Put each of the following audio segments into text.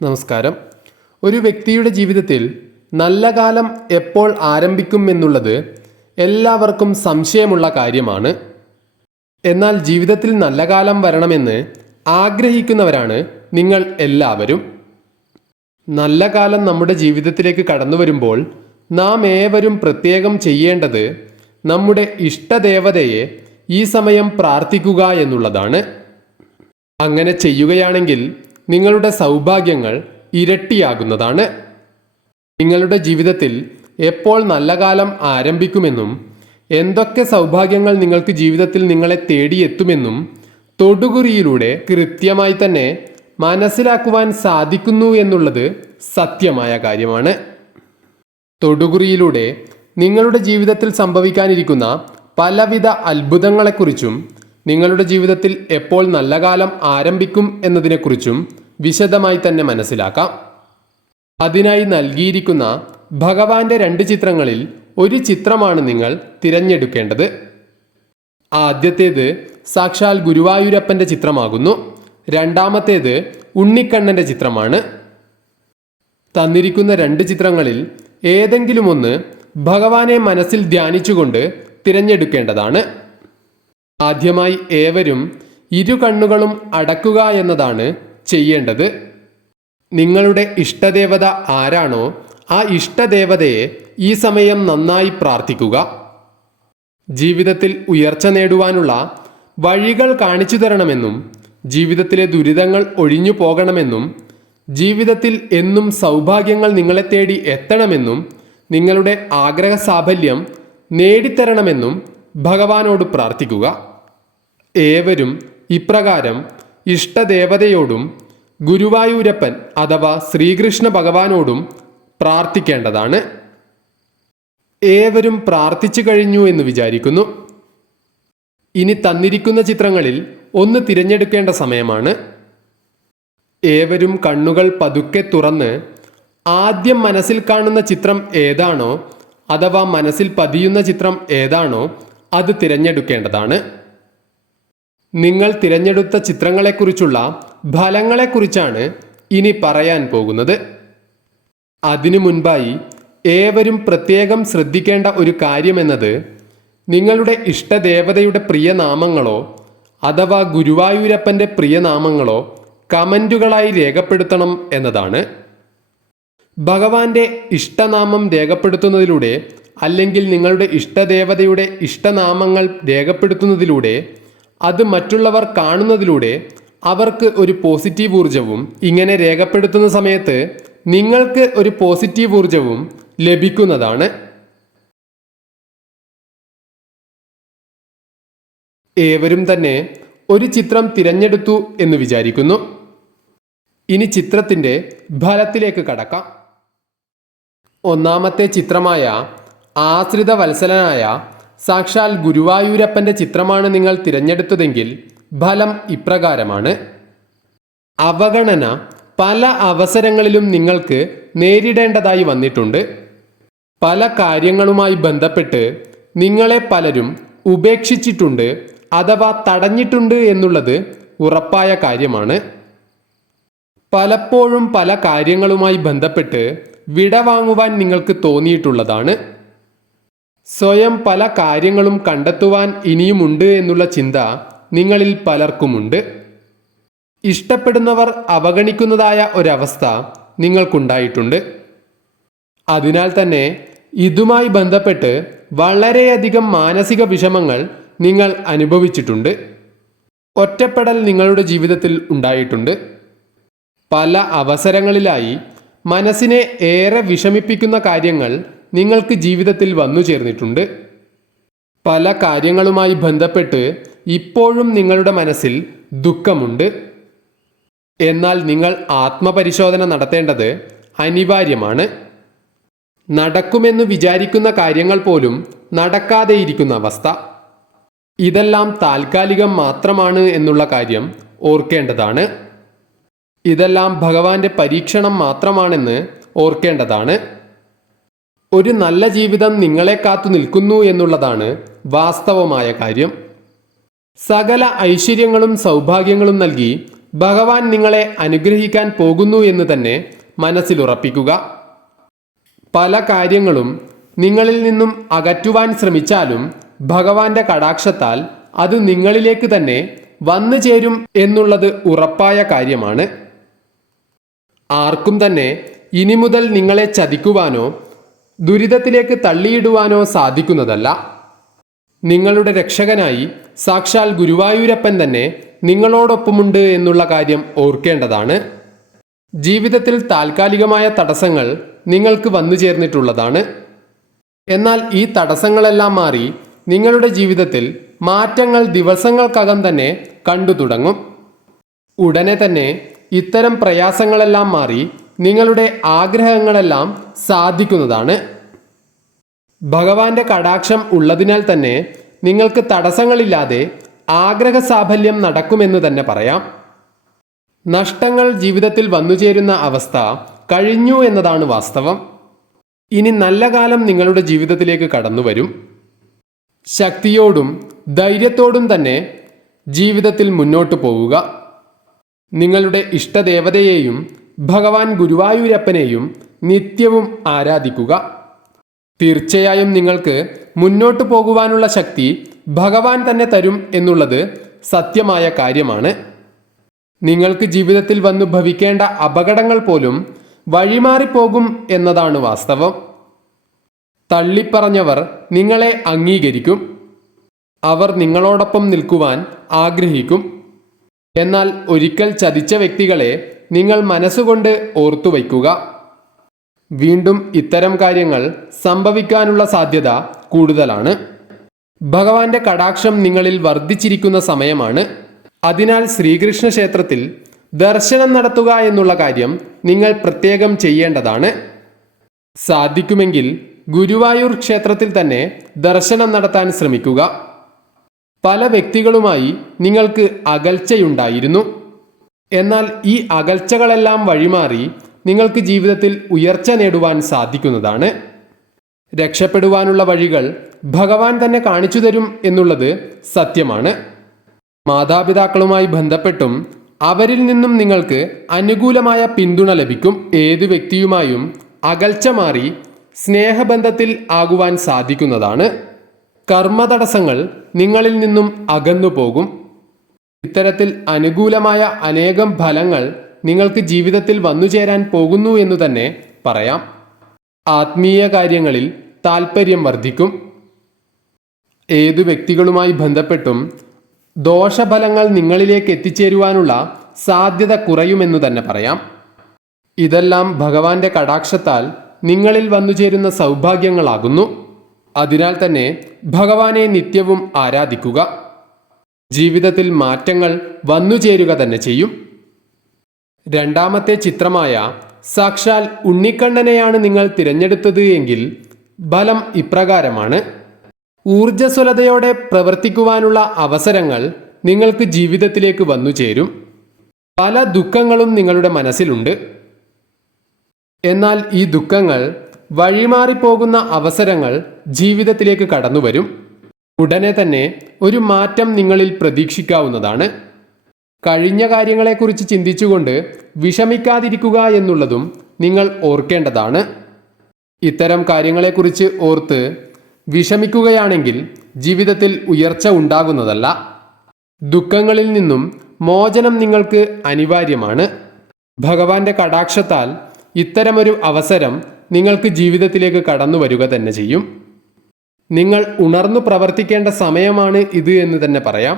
നമസ്കാരം. ഒരു വ്യക്തിയുടെ ജീവിതത്തിൽ നല്ല കാലം എപ്പോൾ ആരംഭിക്കും എന്നുള്ളത് എല്ലാവർക്കും സംശയമുള്ള കാര്യമാണ്. എന്നാൽ ജീവിതത്തിൽ നല്ല കാലം വരണമെന്ന് ആഗ്രഹിക്കുന്നവരാണ് നിങ്ങൾ എല്ലാവരും. നല്ല കാലം നമ്മുടെ ജീവിതത്തിലേക്ക് കടന്നു വരുമ്പോൾ നാം ഏവരും പ്രത്യേകം ചെയ്യേണ്ടത് നമ്മുടെ ഇഷ്ടദേവതയെ ഈ സമയം പ്രാർത്ഥിക്കുക എന്നുള്ളതാണ്. അങ്ങനെ ചെയ്യുകയാണെങ്കിൽ നിങ്ങളുടെ സൗഭാഗ്യങ്ങൾ ഇരട്ടിയാകുന്നതാണ്. നിങ്ങളുടെ ജീവിതത്തിൽ എപ്പോൾ നല്ല കാലം ആരംഭിക്കുമെന്നും എന്തൊക്കെ സൗഭാഗ്യങ്ങൾ നിങ്ങൾക്ക് ജീവിതത്തിൽ നിങ്ങളെ തേടിയെത്തുമെന്നും തൊടുകുറിയിലൂടെ കൃത്യമായി തന്നെ മനസ്സിലാക്കുവാൻ സാധിക്കുന്നു എന്നുള്ളത് സത്യമായ കാര്യമാണ്. തൊടുകുറിയിലൂടെ നിങ്ങളുടെ ജീവിതത്തിൽ സംഭവിക്കാനിരിക്കുന്ന പലവിധ അത്ഭുതങ്ങളെക്കുറിച്ചും നിങ്ങളുടെ ജീവിതത്തിൽ എപ്പോൾ നല്ല കാലം ആരംഭിക്കും എന്നതിനെക്കുറിച്ചും വിശദമായി തന്നെ മനസ്സിലാക്കാം. അതിനായി നൽകിയിരിക്കുന്ന ഭഗവാന്റെ രണ്ട് ചിത്രങ്ങളിൽ ഒരു ചിത്രമാണ് നിങ്ങൾ തിരഞ്ഞെടുക്കേണ്ടത്. ആദ്യത്തേത് സാക്ഷാൽ ഗുരുവായൂരപ്പന്റെ ചിത്രമാകുന്നു. രണ്ടാമത്തേത് ഉണ്ണിക്കണ്ണന്റെ ചിത്രമാണ്. തന്നിരിക്കുന്ന രണ്ട് ചിത്രങ്ങളിൽ ഏതെങ്കിലും ഒന്ന് ഭഗവാനെ മനസ്സിൽ ധ്യാനിച്ചുകൊണ്ട് തിരഞ്ഞെടുക്കേണ്ടതാണ്. ആദ്യമായി ഏവരും ഇരു കണ്ണുകളും അടക്കുക എന്നതാണ് ചെയ്യേണ്ടത്. നിങ്ങളുടെ ഇഷ്ടദേവത ആരാണോ ആ ഇഷ്ടദേവതയെ ഈ സമയം നന്നായി പ്രാർത്ഥിക്കുക. ജീവിതത്തിൽ ഉയർച്ച നേടുവാനുള്ള വഴികൾ കാണിച്ചു തരണമെന്നും ജീവിതത്തിലെ ദുരിതങ്ങൾ ഒഴിഞ്ഞു പോകണമെന്നും ജീവിതത്തിൽ എന്നും സൗഭാഗ്യങ്ങൾ നിങ്ങളെ തേടി എത്തണമെന്നും നിങ്ങളുടെ ആഗ്രഹ സാഫല്യം നേടിത്തരണമെന്നും ഭഗവാനോട് പ്രാർത്ഥിക്കുക. ഏവരും ഇപ്രകാരം ഇഷ്ടദേവതയോടും ഗുരുവായൂരപ്പൻ അഥവാ ശ്രീകൃഷ്ണ ഭഗവാനോടും പ്രാർത്ഥിക്കേണ്ടതാണ്. ഏവരും പ്രാർത്ഥിച്ചു കഴിഞ്ഞു എന്ന് വിചാരിക്കുന്നു. ഇനി തന്നിരിക്കുന്ന ചിത്രങ്ങളിൽ ഒന്ന് തിരഞ്ഞെടുക്കേണ്ട സമയമാണ്. ഏവരും കണ്ണുകൾ പതുക്കെ തുറന്ന് ആദ്യം മനസ്സിൽ കാണുന്ന ചിത്രം ഏതാണോ അഥവാ മനസ്സിൽ പതിയുന്ന ചിത്രം ഏതാണോ അത് തിരഞ്ഞെടുക്കേണ്ടതാണ്. നിങ്ങൾ തിരഞ്ഞെടുത്ത ചിത്രങ്ങളെക്കുറിച്ചുള്ള ഫലങ്ങളെക്കുറിച്ചാണ് ഇനി പറയാൻ പോകുന്നത്. അതിനു മുൻപായി ഏവരും പ്രത്യേകം ശ്രദ്ധിക്കേണ്ട ഒരു കാര്യമെന്നത് നിങ്ങളുടെ ഇഷ്ടദേവതയുടെ പ്രിയനാമങ്ങളോ അഥവാ ഗുരുവായൂരപ്പന്റെ പ്രിയനാമങ്ങളോ കമന്റുകളായി രേഖപ്പെടുത്തണം എന്നതാണ്. ഭഗവാന്റെ ഇഷ്ടനാമം രേഖപ്പെടുത്തുന്നതിലൂടെ അല്ലെങ്കിൽ നിങ്ങളുടെ ഇഷ്ടദേവതയുടെ ഇഷ്ടനാമങ്ങൾ രേഖപ്പെടുത്തുന്നതിലൂടെ അത് മറ്റുള്ളവർ കാണുന്നതിലൂടെ അവർക്ക് ഒരു പോസിറ്റീവ് ഊർജവും ഇങ്ങനെ രേഖപ്പെടുത്തുന്ന സമയത്ത് നിങ്ങൾക്ക് ഒരു പോസിറ്റീവ് ഊർജവും ലഭിക്കുന്നതാണ്. ഏവരും തന്നെ ഒരു ചിത്രം തിരഞ്ഞെടുത്തു എന്ന് വിചാരിക്കുന്നു. ഇനി ചിത്രത്തിന്റെ ഫലത്തിലേക്ക് കടക്കാം. ഒന്നാമത്തെ ചിത്രമായ ആശ്രിത വത്സലനായ സാക്ഷാൽ ഗുരുവായൂരപ്പന്റെ ചിത്രമാണ് നിങ്ങൾ തിരഞ്ഞെടുത്തതെങ്കിൽ ഫലം ഇപ്രകാരമാണ്. അവഗണന പല അവസരങ്ങളിലും നിങ്ങൾക്ക് നേരിടേണ്ടതായി വന്നിട്ടുണ്ട്. പല കാര്യങ്ങളുമായി ബന്ധപ്പെട്ട് നിങ്ങളെ പലരും ഉപേക്ഷിച്ചിട്ടുണ്ട് അഥവാ തടഞ്ഞിട്ടുണ്ട് എന്നുള്ളത് ഉറപ്പായ കാര്യമാണ്. പലപ്പോഴും പല കാര്യങ്ങളുമായി ബന്ധപ്പെട്ട് വിടവാങ്ങുവാൻ നിങ്ങൾക്ക് തോന്നിയിട്ടുള്ളതാണ്. സ്വയം പല കാര്യങ്ങളും കണ്ടെത്തുവാൻ ഇനിയുമുണ്ട് എന്നുള്ള ചിന്ത നിങ്ങളിൽ പലർക്കുമുണ്ട്. ഇഷ്ടപ്പെടുന്നവർ അവഗണിക്കുന്നതായ ഒരവസ്ഥ നിങ്ങൾക്കുണ്ടായിട്ടുണ്ട്. അതിനാൽ തന്നെ ഇതുമായി ബന്ധപ്പെട്ട് വളരെയധികം മാനസിക വിഷമങ്ങൾ നിങ്ങൾ അനുഭവിച്ചിട്ടുണ്ട്. ഒറ്റപ്പെടൽ നിങ്ങളുടെ ജീവിതത്തിൽ ഉണ്ടായിട്ടുണ്ട്. പല അവസരങ്ങളിലായി മനസ്സിനെ ഏറെ വിഷമിപ്പിക്കുന്ന കാര്യങ്ങൾ നിങ്ങൾക്ക് ജീവിതത്തിൽ വന്നു ചേർന്നിട്ടുണ്ട്. പല കാര്യങ്ങളുമായി ബന്ധപ്പെട്ട് ഇപ്പോഴും നിങ്ങളുടെ മനസ്സിൽ ദുഃഖമുണ്ട്. എന്നാൽ നിങ്ങൾ ആത്മപരിശോധന നടത്തേണ്ടത് അനിവാര്യമാണ്. നടക്കുമെന്ന് വിചാരിക്കുന്ന കാര്യങ്ങൾ പോലും നടക്കാതെയിരിക്കുന്ന അവസ്ഥ. ഇതെല്ലാം താൽക്കാലികം മാത്രമാണ് എന്നുള്ള കാര്യം ഓർക്കേണ്ടതാണ്. ഇതെല്ലാം ഭഗവാന്റെ പരീക്ഷണം മാത്രമാണെന്ന് ഓർക്കേണ്ടതാണ്. ഒരു നല്ല ജീവിതം നിങ്ങളെ കാത്തു നിൽക്കുന്നു എന്നുള്ളതാണ് വാസ്തവമായ കാര്യം. സകല ഐശ്വര്യങ്ങളും സൗഭാഗ്യങ്ങളും നൽകി ഭഗവാൻ നിങ്ങളെ അനുഗ്രഹിക്കാൻ പോകുന്നു എന്ന് തന്നെ മനസ്സിലുറപ്പിക്കുക. പല കാര്യങ്ങളും നിങ്ങളിൽ നിന്നും അകറ്റുവാൻ ശ്രമിച്ചാലും ഭഗവാന്റെ കടാക്ഷത്താൽ അത് നിങ്ങളിലേക്ക് തന്നെ വന്നു ചേരും എന്നുള്ളത് ഉറപ്പായ കാര്യമാണ്. ആർക്കും തന്നെ ഇനി മുതൽ നിങ്ങളെ ചതിക്കുവാനോ ദുരിതത്തിലേക്ക് തള്ളിയിടുവാനോ സാധിക്കുന്നതല്ല. നിങ്ങളുടെ രക്ഷകനായി സാക്ഷാൽ ഗുരുവായൂരപ്പൻ തന്നെ നിങ്ങളോടൊപ്പമുണ്ട് എന്നുള്ള കാര്യം ഓർക്കേണ്ടതാണ്. ജീവിതത്തിൽ താൽക്കാലികമായ തടസ്സങ്ങൾ നിങ്ങൾക്ക് വന്നു ചേർന്നിട്ടുള്ളതാണ്. എന്നാൽ ഈ തടസ്സങ്ങളെല്ലാം മാറി നിങ്ങളുടെ ജീവിതത്തിൽ മാറ്റങ്ങൾ ദിവസങ്ങൾക്കകം തന്നെ കണ്ടു തുടങ്ങും. ഉടനെ തന്നെ ഇത്തരം പ്രയാസങ്ങളെല്ലാം മാറി നിങ്ങളുടെ ആഗ്രഹങ്ങളെല്ലാം സാധിക്കുന്നതാണ്. ഭഗവാന്റെ കടാക്ഷം ഉള്ളതിനാൽ തന്നെ നിങ്ങൾക്ക് തടസ്സങ്ങളില്ലാതെ ആഗ്രഹ സാഫല്യം നടക്കുമെന്ന് തന്നെ പറയാം. നഷ്ടങ്ങൾ ജീവിതത്തിൽ വന്നു വന്നുചേരുന്ന അവസ്ഥ കഴിഞ്ഞു എന്നതാണ് വാസ്തവം. ഇനി നല്ല കാലം നിങ്ങളുടെ ജീവിതത്തിലേക്ക് കടന്നു വരും ശക്തിയോടും ധൈര്യത്തോടും തന്നെ ജീവിതത്തിൽ മുന്നോട്ട് പോവുക. നിങ്ങളുടെ ഇഷ്ടദേവതയെയും ഭഗവാൻ ഗുരുവായൂരപ്പനെയും നിത്യവും ആരാധിക്കുക. തീർച്ചയായും നിങ്ങൾക്ക് മുന്നോട്ടു പോകുവാനുള്ള ശക്തി ഭഗവാൻ തന്നെ തരും എന്നുള്ളത് സത്യമായ കാര്യമാണ്. നിങ്ങൾക്ക് ജീവിതത്തിൽ വന്നു ഭവിക്കേണ്ട അപകടങ്ങൾ പോലും വഴിമാറിപ്പോകും എന്നതാണ് വാസ്തവം. തള്ളിപ്പറഞ്ഞവർ നിങ്ങളെ അംഗീകരിക്കും. അവർ നിങ്ങളോടൊപ്പം നിൽക്കുവാൻ ആഗ്രഹിക്കും. എന്നാൽ ഒരിക്കൽ ചതിച്ച വ്യക്തികളെ നിങ്ങൾ മനസ്സുകൊണ്ട് ഓർത്തുവയ്ക്കുക വീണ്ടും ഇത്തരം കാര്യങ്ങൾ സംഭവിക്കാനുള്ള സാധ്യത കൂടുതലാണ്. ഭഗവാന്റെ കടാക്ഷം നിങ്ങളിൽ വർദ്ധിച്ചിരിക്കുന്ന സമയമാണ്. അതിനാൽ ശ്രീകൃഷ്ണ ക്ഷേത്രത്തിൽ ദർശനം നടത്തുക എന്നുള്ള കാര്യം നിങ്ങൾ പ്രത്യേകം ചെയ്യേണ്ടതാണ്. സാധിക്കുമെങ്കിൽ ഗുരുവായൂർ ക്ഷേത്രത്തിൽ തന്നെ ദർശനം നടത്താൻ ശ്രമിക്കുക. പല വ്യക്തികളുമായി നിങ്ങൾക്ക് അകൽച്ചയുണ്ടായിരുന്നു. എന്നാൽ ഈ അകൽച്ചകളെല്ലാം വഴിമാറി നിങ്ങൾക്ക് ജീവിതത്തിൽ ഉയർച്ച നേടുവാൻ സാധിക്കുന്നതാണ്. രക്ഷപ്പെടുവാനുള്ള വഴികൾ ഭഗവാൻ തന്നെ കാണിച്ചു തരും എന്നുള്ളത് സത്യമാണ്. മാതാപിതാക്കളുമായി ബന്ധപ്പെട്ടും അവരിൽ നിന്നും നിങ്ങൾക്ക് അനുകൂലമായ പിന്തുണ ലഭിക്കും. ഏത് വ്യക്തിയുമായും അകൽച്ച മാറി സ്നേഹബന്ധത്തിൽ ആകുവാൻ സാധിക്കുന്നതാണ്. കർമ്മതടസ്സങ്ങൾ നിങ്ങളിൽ നിന്നും അകന്നു പോകും ഇത്തരത്തിൽ അനുകൂലമായ അനേകം ഫലങ്ങൾ നിങ്ങൾക്ക് ജീവിതത്തിൽ വന്നുചേരാൻ പോകുന്നു എന്ന് തന്നെ പറയാം. ആത്മീയ കാര്യങ്ങളിൽ താൽപ്പര്യം വർദ്ധിക്കും. ഏതു വ്യക്തികളുമായി ബന്ധപ്പെട്ടും ദോഷഫലങ്ങൾ നിങ്ങളിലേക്ക് എത്തിച്ചേരുവാനുള്ള സാധ്യത കുറയുമെന്ന് തന്നെ പറയാം. ഇതെല്ലാം ഭഗവാന്റെ കടാക്ഷത്താൽ നിങ്ങളിൽ വന്നുചേരുന്ന സൗഭാഗ്യങ്ങളാകുന്നു. അതിനാൽ തന്നെ ഭഗവാനെ നിത്യവും ആരാധിക്കുക. ജീവിതത്തിൽ മാറ്റങ്ങൾ വന്നുചേരുക തന്നെ ചെയ്യും. രണ്ടാമത്തെ ചിത്രമായ സാക്ഷാൽ ഉണ്ണിക്കണ്ണനെയാണ് നിങ്ങൾ തിരഞ്ഞെടുത്തത് എങ്കിൽ ഫലം ഇപ്രകാരമാണ്. ഊർജസ്വലതയോടെ പ്രവർത്തിക്കുവാനുള്ള അവസരങ്ങൾ നിങ്ങൾക്ക് ജീവിതത്തിലേക്ക് വന്നു ചേരും. പല ദുഃഖങ്ങളും നിങ്ങളുടെ മനസ്സിലുണ്ട്. എന്നാൽ ഈ ദുഃഖങ്ങൾ വഴിമാറിപ്പോകുന്ന അവസരങ്ങൾ ജീവിതത്തിലേക്ക് കടന്നു വരും ഉടനെ തന്നെ ഒരു മാറ്റം നിങ്ങളിൽ പ്രതീക്ഷിക്കാവുന്നതാണ്. കഴിഞ്ഞ കാര്യങ്ങളെക്കുറിച്ച് ചിന്തിച്ചുകൊണ്ട് വിഷമിക്കാതിരിക്കുക എന്നുള്ളതും നിങ്ങൾ ഓർക്കേണ്ടതാണ്. ഇത്തരം കാര്യങ്ങളെക്കുറിച്ച് ഓർത്ത് വിഷമിക്കുകയാണെങ്കിൽ ജീവിതത്തിൽ ഉയർച്ച ഉണ്ടാകുന്നതല്ല. ദുഃഖങ്ങളിൽ നിന്നും മോചനം നിങ്ങൾക്ക് അനിവാര്യമാണ്. ഭഗവാന്റെ കടാക്ഷത്താൽ ഇത്തരമൊരു അവസരം നിങ്ങൾക്ക് ജീവിതത്തിലേക്ക് കടന്നു വരിക തന്നെ ചെയ്യും. നിങ്ങൾ ഉണർന്നു പ്രവർത്തിക്കേണ്ട സമയമാണ് ഇത് എന്ന് തന്നെ പറയാം.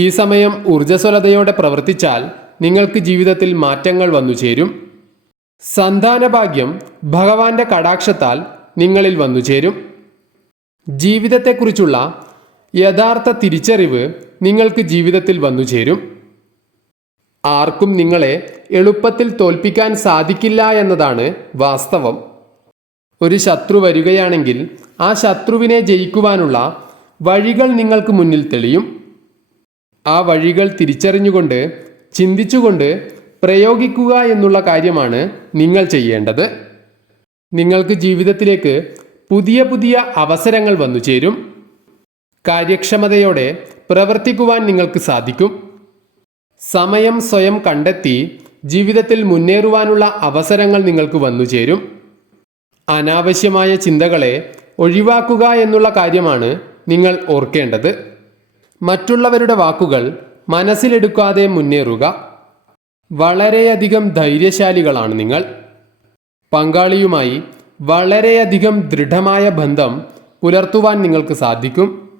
ഈ സമയം ഊർജസ്വലതയോടെ പ്രവർത്തിച്ചാൽ നിങ്ങൾക്ക് ജീവിതത്തിൽ മാറ്റങ്ങൾ വന്നു ചേരും. സന്താനഭാഗ്യം ഭഗവാന്റെ കടാക്ഷത്താൽ നിങ്ങളിൽ വന്നു ചേരും. ജീവിതത്തെക്കുറിച്ചുള്ള യഥാർത്ഥ തിരിച്ചറിവ് നിങ്ങൾക്ക് ജീവിതത്തിൽ വന്നു ചേരും. ആർക്കും നിങ്ങളെ എളുപ്പത്തിൽ തോൽപ്പിക്കാൻ സാധിക്കില്ല എന്നതാണ് വാസ്തവം. ഒരു ശത്രു വരികയാണെങ്കിൽ ആ ശത്രുവിനെ ജയിക്കുവാനുള്ള വഴികൾ നിങ്ങൾക്ക് മുന്നിൽ തെളിയും. ആ വഴികൾ തിരിച്ചറിഞ്ഞുകൊണ്ട് ചിന്തിച്ചുകൊണ്ട് പ്രയോഗിക്കുക എന്നുള്ള കാര്യമാണ് നിങ്ങൾ ചെയ്യേണ്ടത്. നിങ്ങൾക്ക് ജീവിതത്തിലേക്ക് പുതിയ പുതിയ അവസരങ്ങൾ വന്നു ചേരും. കാര്യക്ഷമതയോടെ പ്രവർത്തിക്കുവാൻ നിങ്ങൾക്ക് സാധിക്കും. സമയം സ്വയം കണ്ടെത്തി ജീവിതത്തിൽ മുന്നേറുവാനുള്ള അവസരങ്ങൾ നിങ്ങൾക്ക് വന്നു ചേരും. അനാവശ്യമായ ചിന്തകളെ ഒഴിവാക്കുക എന്നുള്ള കാര്യമാണ് നിങ്ങൾ ഓർക്കേണ്ടത്. മറ്റുള്ളവരുടെ വാക്കുകൾ മനസ്സിലെടുക്കാതെ മുന്നേറുക. വളരെയധികം ധൈര്യശാലികളാണ് നിങ്ങൾ. പങ്കാളിയുമായി വളരെയധികം ദൃഢമായ ബന്ധം പുലർത്തുവാൻ നിങ്ങൾക്ക് സാധിക്കും.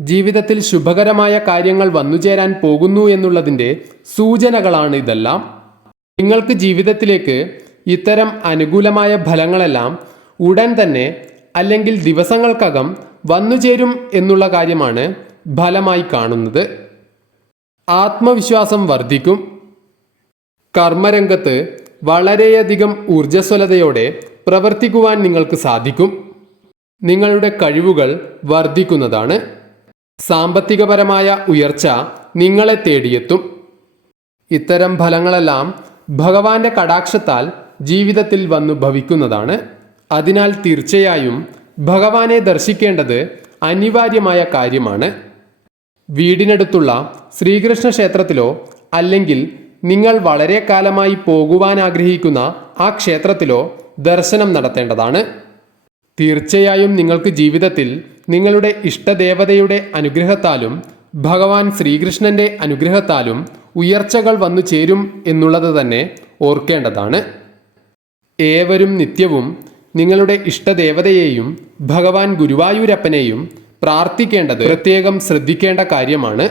ജീവിതത്തിൽ ശുഭകരമായ കാര്യങ്ങൾ വന്നുചേരാൻ പോകുന്നു എന്നുള്ളതിന്റെ സൂചനകളാണ് ഇതെല്ലാം. നിങ്ങൾക്ക് ജീവിതത്തിലേക്ക് ഇത്തരം അനുകൂലമായ ഫലങ്ങളെല്ലാം ഉടൻ തന്നെ അല്ലെങ്കിൽ ദിവസങ്ങൾക്കകം വന്നുചേരും എന്നുള്ള കാര്യമാണ് ഫലമായി കാണുന്നത്. ആത്മവിശ്വാസം വർദ്ധിക്കും. കർമ്മരംഗത്ത് വളരെയധികം ഊർജസ്വലതയോടെ പ്രവർത്തിക്കുവാൻ നിങ്ങൾക്ക് സാധിക്കും. നിങ്ങളുടെ കഴിവുകൾ വർദ്ധിക്കുന്നതാണ്. സാമ്പത്തികപരമായ ഉയർച്ച നിങ്ങളെ തേടിയെത്തും. ഇത്തരം ഫലങ്ങളെല്ലാം ഭഗവാന്റെ കടാക്ഷത്താൽ ജീവിതത്തിൽ വന്നു ഭവിക്കുന്നതാണ്. അതിനാൽ തീർച്ചയായും ഭഗവാനെ ദർശിക്കേണ്ടത് അനിവാര്യമായ കാര്യമാണ്. വീടിനടുത്തുള്ള ശ്രീകൃഷ്ണ ക്ഷേത്രത്തിലോ അല്ലെങ്കിൽ നിങ്ങൾ വളരെ കാലമായി പോകുവാൻ ആഗ്രഹിക്കുന്ന ആ ക്ഷേത്രത്തിലോ ദർശനം നടത്തേണ്ടതാണ്. തീർച്ചയായും നിങ്ങൾക്ക് ജീവിതത്തിൽ നിങ്ങളുടെ ഇഷ്ടദേവതയുടെ അനുഗ്രഹത്താലും ഭഗവാൻ ശ്രീകൃഷ്ണന്റെ അനുഗ്രഹത്താലും ഉയർച്ചകൾ വന്നു ചേരും എന്നുള്ളത് തന്നെ ഓർക്കേണ്ടതാണ്. ഏവരും നിത്യവും നിങ്ങളുടെ ഇഷ്ടദേവതയെയും ഭഗവാൻ ഗുരുവായൂരപ്പനെയും പ്രാർത്ഥിക്കേണ്ടത് പ്രത്യേകം ശ്രദ്ധിക്കേണ്ട കാര്യമാണ്